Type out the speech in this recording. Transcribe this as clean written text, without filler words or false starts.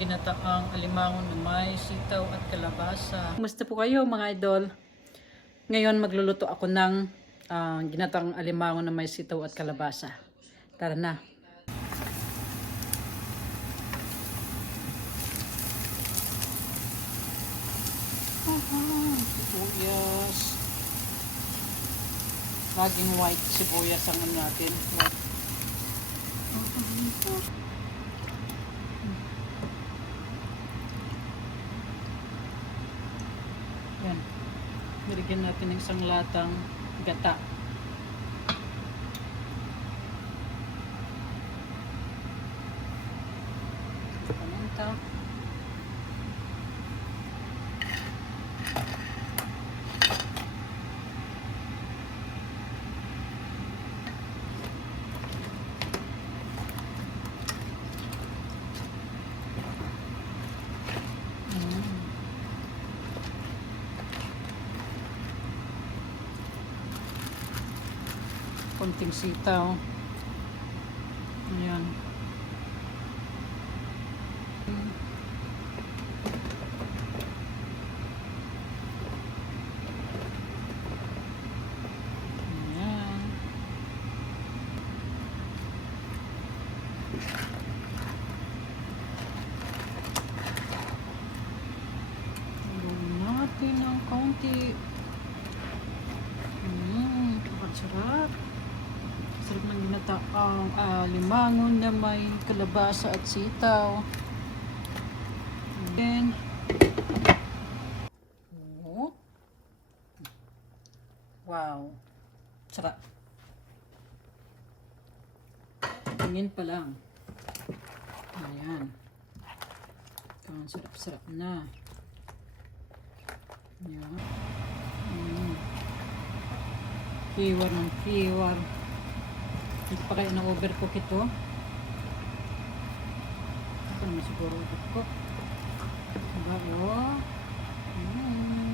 ginataang alimango na may sitaw at kalabasa. Kumusta po kayo mga idol? Ngayon magluluto ako ng ginataang alimango na may sitaw at kalabasa. Tara na. Sibuyas. Laging white sibuyas ang ano natin. White. Yan. Nilagyan natin ng isang latang gata. Paminta. Konting sitaw. Ayan. Ayan. Ilagyan natin ng konti. Ang sarap. Sarap ng ginataang alimango na may kalabasa at sitaw. Then, wow. Sarap. Tingin pa lang. Ayan. Ang sarap-sarap na. Ayan. Piwar ng piwar. Hindi pa kayo na-overcook ito. Ito naman siguro overcook. Diba? Oh.